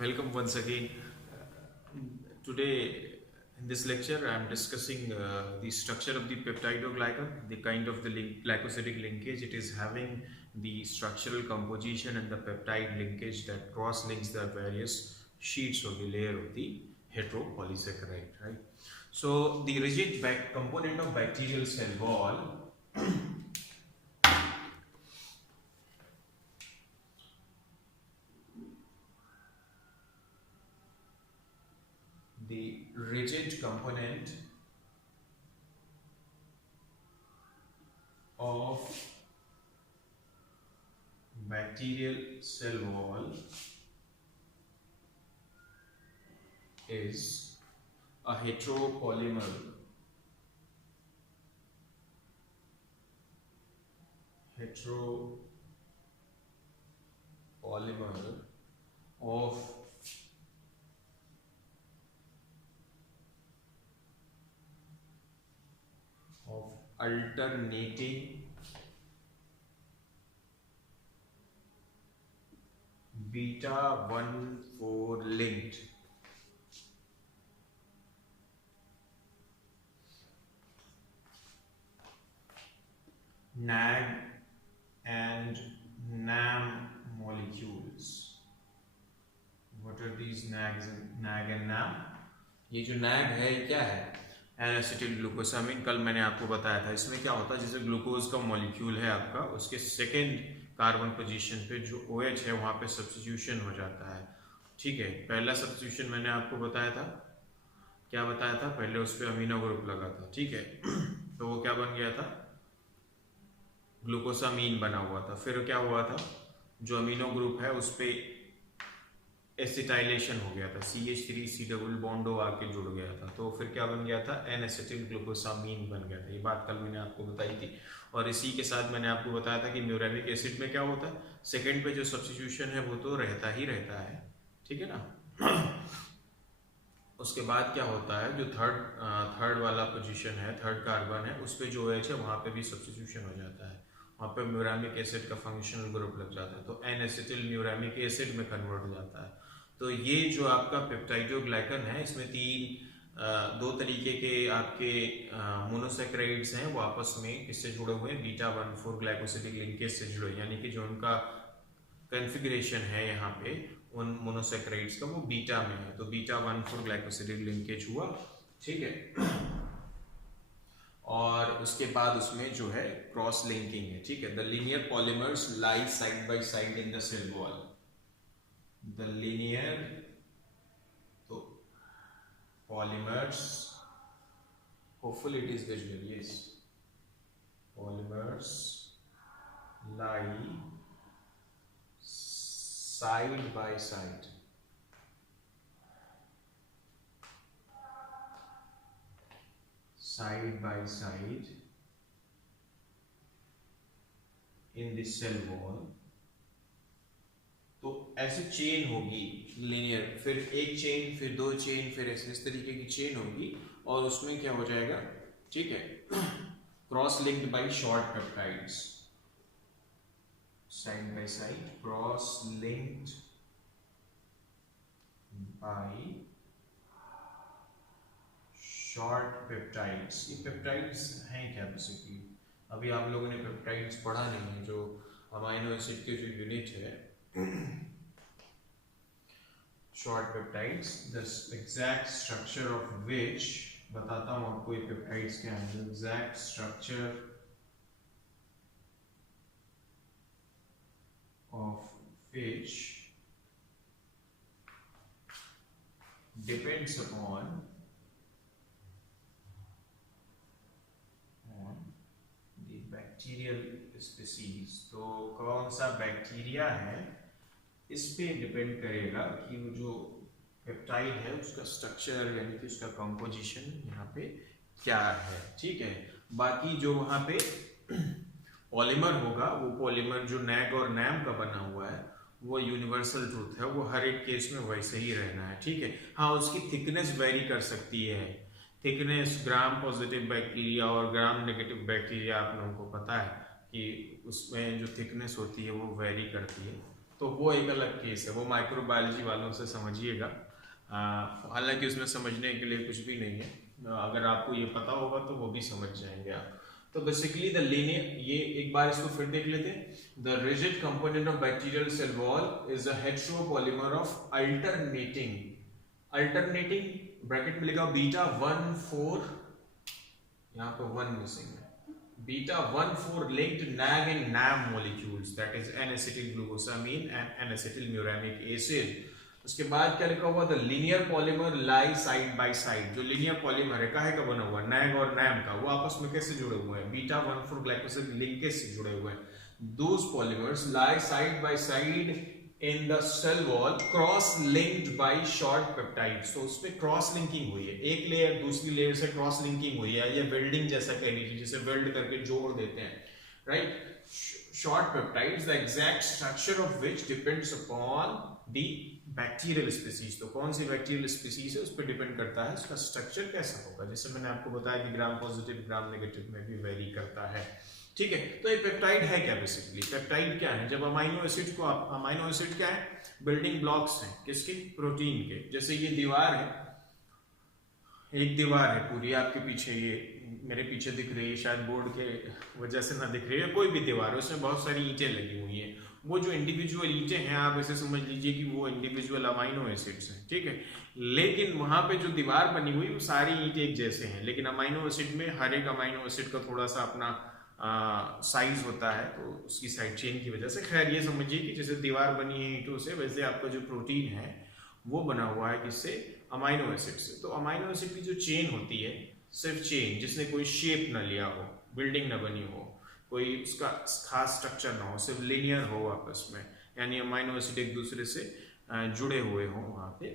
Welcome once again. Today, in this lecture, I am discussing the structure of the peptidoglycan, the kind of the glycosidic linkage it is having, the structural composition, and the peptide linkage that cross-links the various sheets or the layer of the heteropolysaccharide. Right. So, the rigid component of bacterial cell wall. The rigid component of bacterial cell wall is a heteropolymer of alternating beta 1,4 linked NAG and NAM molecules. What are these NAG and NAM? ये जो NAG है क्या है? Acetyl glucosamine. कल मैंने आपको बताया था इसमें क्या होता है, जैसे ग्लूकोज का मॉलिक्यूल है आपका, उसके सेकेंड कार्बन पोजीशन पे जो OH है वहाँ पे सब्स्टिट्यूशन हो जाता है। ठीक है, पहला सब्स्टिट्यूशन मैंने आपको बताया था, क्या बताया था, पहले उस पर अमीनो ग्रुप लगा था। ठीक है तो वो क्या बन गया था, ग्लूकोसामीन बना हुआ था। फिर क्या हुआ था, जो अमीनो ग्रुप है उस पर एसिटाइलेशन हो गया था, CH3C डबल बॉन्डो आके जुड़ गया था, तो फिर क्या बन गया था, एन एसिटिल ग्लूकोसामीन बन गया था। ये बात कल मैंने आपको बताई थी। और इसी के साथ मैंने आपको बताया था कि म्यूरेमिक एसिड में क्या होता है, सेकेंड पे जो सब्स्टिट्यूशन है वो तो रहता ही रहता है। ठीक है ना। उसके बाद क्या होता है, जो थर्ड वाला पोजीशन है, थर्ड कार्बन है, उस पर जो OH है वहाँ पे भी सब्स्टिट्यूशन हो जाता है, वहाँ पे म्यूरेमिक एसिड का फंक्शनल ग्रुप लग जाता है, तो एन एसिटिल म्यूरेमिक एसिड में कन्वर्ट हो जाता है। तो ये जो आपका पेप्टाइडोग्लाइकन है, इसमें दो तरीके के आपके मोनोसेक्राइड्स हैं, वो आपस में किससे जुड़े हुए हैं, बीटा 1,4 ग्लाइकोसिडिक लिंकेज से जुड़े, यानी कि जो उनका कॉन्फ़िगरेशन है यहाँ पे उन मोनोसेक्राइड्स का वो बीटा में है, तो बीटा 1,4 ग्लाइकोसिडिक लिंकेज हुआ। ठीक है, और उसके बाद उसमें जो है क्रॉस लिंकिंग है। ठीक है, the linear polymers lie side by side in the cell wall. The linear polymers, hopefully it is visual, yes, polymers lie side by side in the cell wall। तो ऐसे चेन होगी linear, फिर एक chain, फिर दो chain, फिर ऐसे इस तरीके की चेन होगी, और उसमें क्या हो जाएगा, ठीक है, cross linked by short peptides, side by side cross linked by short peptides. ये पेप्टाइड्स हैं क्या बेसिकली, अभी आप लोगों ने पेप्टाइड्स पढ़ा नहीं है, जो अमाइनो एसिड के जो यूनिट है short peptides, the exact structure of which, बताता हूँ आपको ये पेप्टाइड्स क्या है, the exact structure of which depends upon the bacterial species। तो कौन सा बैक्टीरिया है इस पे डिपेंड करेगा कि वो जो पेप्टाइड है उसका स्ट्रक्चर यानी कि उसका कंपोजिशन यहाँ पे क्या है। ठीक है, बाकी जो वहाँ पे पॉलीमर होगा, वो पॉलीमर जो नैग और नैम का बना हुआ है वो यूनिवर्सल ट्रूथ है, वो हर एक केस में वैसे ही रहना है। ठीक है, हाँ उसकी थिकनेस वेरी कर सकती है, थिकनेस ग्राम पॉजिटिव बैक्टीरिया और ग्राम नेगेटिव बैक्टीरिया आप लोगों को पता है कि उसमें जो थिकनेस होती है वो वेरी करती है। तो वो एक अलग केस है, वो माइक्रोबायोलॉजी वालों से समझिएगा। हालांकि उसमें समझने के लिए कुछ भी नहीं है, अगर आपको ये पता होगा तो वो भी समझ जाएंगे आप। तो बेसिकली द लीनियर, ये एक बार इसको फिर देख लेते हैं। The rigid component of bacterial cell wall is a heteropolymer of alternating bracket में लिखा बीटा 1,4, यहाँ पे 1 मिसिंग है, beta 1,4 linked NAG and NAM molecules, that is N-acetylglucosamine and N-acetylmuramic acid। उसके बाद क्या लिखा हुआ, the linear polymer lie side by side. जो लीनियर पॉलीमर है काहे का बना हुआ, नैग और नैम का, वो आपस में कैसे जुड़े हुए हैं, बीटा 1,4 ग्लाइकोसिड लिंकेज से जुड़े हुए हैं। Those polymers lie side by side in the cell wall cross linked by short peptides. तो उसमें क्रॉस लिंकिंग हुई है, एक लेयर दूसरी लेयर से क्रॉस लिंकिंग हुई है, या वेल्डिंग जैसा कह लीजिए, जिसे वेल्ड करके जोड़ देते हैं, right. Short peptides the exact structure of which depends upon the bacterial species. तो कौन सी बैक्टीरियल स्पीसीज है उस पर डिपेंड करता है उसका स्ट्रक्चर कैसा होगा, जैसे मैंने आपको बताया कि ग्राम पॉजिटिव ग्राम नेगेटिव में भी वेरी करता है, ठीक है। तो ये पेप्टाइड है क्या, बेसिकली पेप्टाइड क्या है, जब अमाइनो एसिड को, अमाइनो एसिड क्या है, बिल्डिंग ब्लॉक्स हैं किसके, प्रोटीन के। जैसे ये दीवार है, एक दीवार है पूरी आपके पीछे, ये मेरे पीछे दिख रही है, शायद बोर्ड के वजह से ना दिख रही है, कोई भी दीवार है, उसमें बहुत सारी ईंटें लगी हुई हैं। वो जो इंडिविजुअल ईंटें हैं, आप ऐसे समझ लीजिए कि वो इंडिविजुअल अमाइनो एसिड्स हैं, ठीक है। लेकिन वहां पे जो दीवार बनी हुई वो सारी ईंटें एक जैसे हैं, लेकिन अमाइनो एसिड में हर एक अमाइनो एसिड का थोड़ा सा अपना साइज होता है, तो उसकी साइड चेन की वजह से। खैर ये समझिए कि जैसे दीवार बनी है ईंटों से, वैसे आपका जो प्रोटीन है वो बना हुआ है किससे, अमाइनो एसिड से। तो अमाइनो एसिड की जो चेन होती है, सिर्फ चेन जिसने कोई शेप ना लिया हो, बिल्डिंग ना बनी हो, कोई उसका खास स्ट्रक्चर ना हो, सिर्फ लिनियर हो आपस में, यानी अमाइनो एसिड एक दूसरे से जुड़े हुए हो वहां पे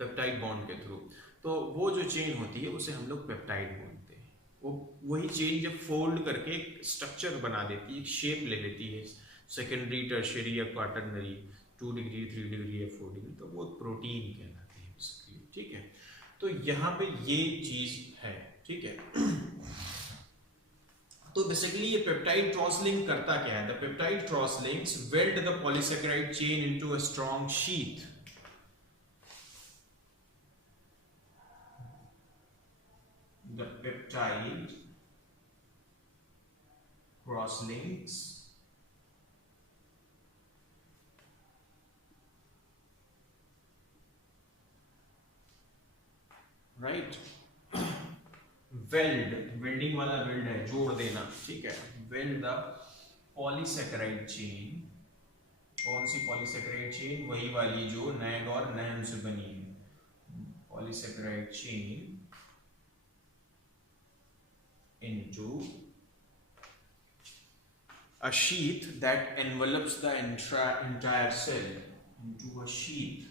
पेप्टाइड बॉन्ड के थ्रू, तो वो जो चेन होती है उसे हम लोग पेप्टाइड बोलते हैं। वो वही चेन जब फोल्ड करके एक स्ट्रक्चर बना देती है, एक शेप ले लेती है, सेकेंडरी टर्शियरी या क्वाटरनरी, 2 डिग्री 3 डिग्री या 4 डिग्री, तो वो प्रोटीन कहलाते हैं, ठीक है। तो यहाँ पे ये चीज है, ठीक है। तो बेसिकली ये पेप्टाइड क्रॉस लिंक करता क्या है, the peptide cross links weld the polysaccharide chain into a strong sheath. The peptide cross links right weld, welding वाला वेल्ड है, जोड़ देना, ठीक है। वेल्ड द पॉलीसेकेराइड चेन, कौन सी पॉलीसेकेराइड चेन, वही वाली जो नैग और नैम से बनी है, polysaccharide chain into a sheath that envelops the entire cell, into a sheath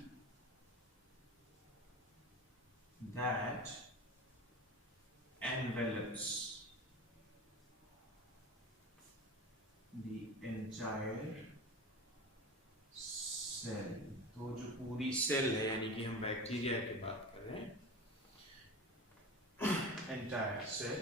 that envelops the entire cell। तो जो पूरी सेल है, यानी कि हम बैक्टीरिया की बात कर रहे हैं, entire cell,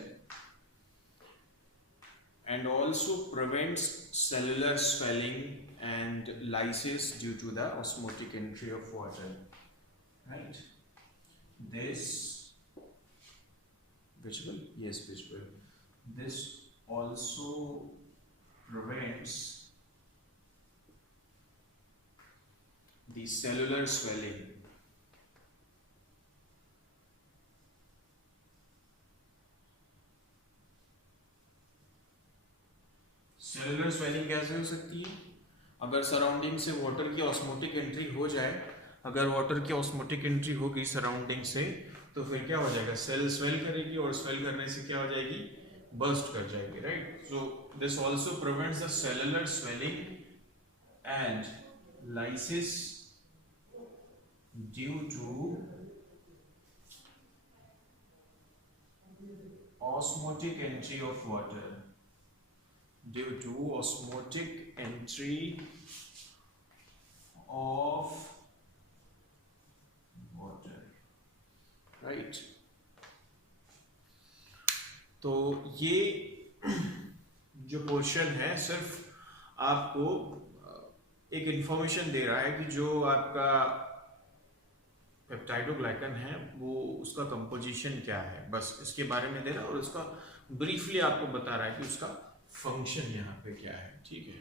and also prevents cellular swelling and lysis due to the osmotic entry of water, right? This visible? Yes, visible. This also prevents the cellular swelling cellular swelling कैसे हो सकती है, अगर सराउंडिंग से वाटर की osmotic entry हो जाए, अगर वाटर की ऑस्मोटिक एंट्री होगी सराउंडिंग से, तो फिर क्या हो जाएगा, सेल स्वेल करेगी, और स्वेल करने से क्या हो जाएगी, बर्स्ट कर जाएगी, right. So this also prevents the cellular swelling and lysis due to osmotic entry of water, due to osmotic entry of water, right। तो ये जो पोर्शन है सिर्फ आपको एक इंफॉर्मेशन दे रहा है कि जो आपका पेप्टाइडोग्लाइकन है वो उसका कंपोजिशन क्या है, बस इसके बारे में दे रहा है और उसका ब्रीफली आपको बता रहा है कि उसका फंक्शन यहाँ पे क्या है। ठीक है।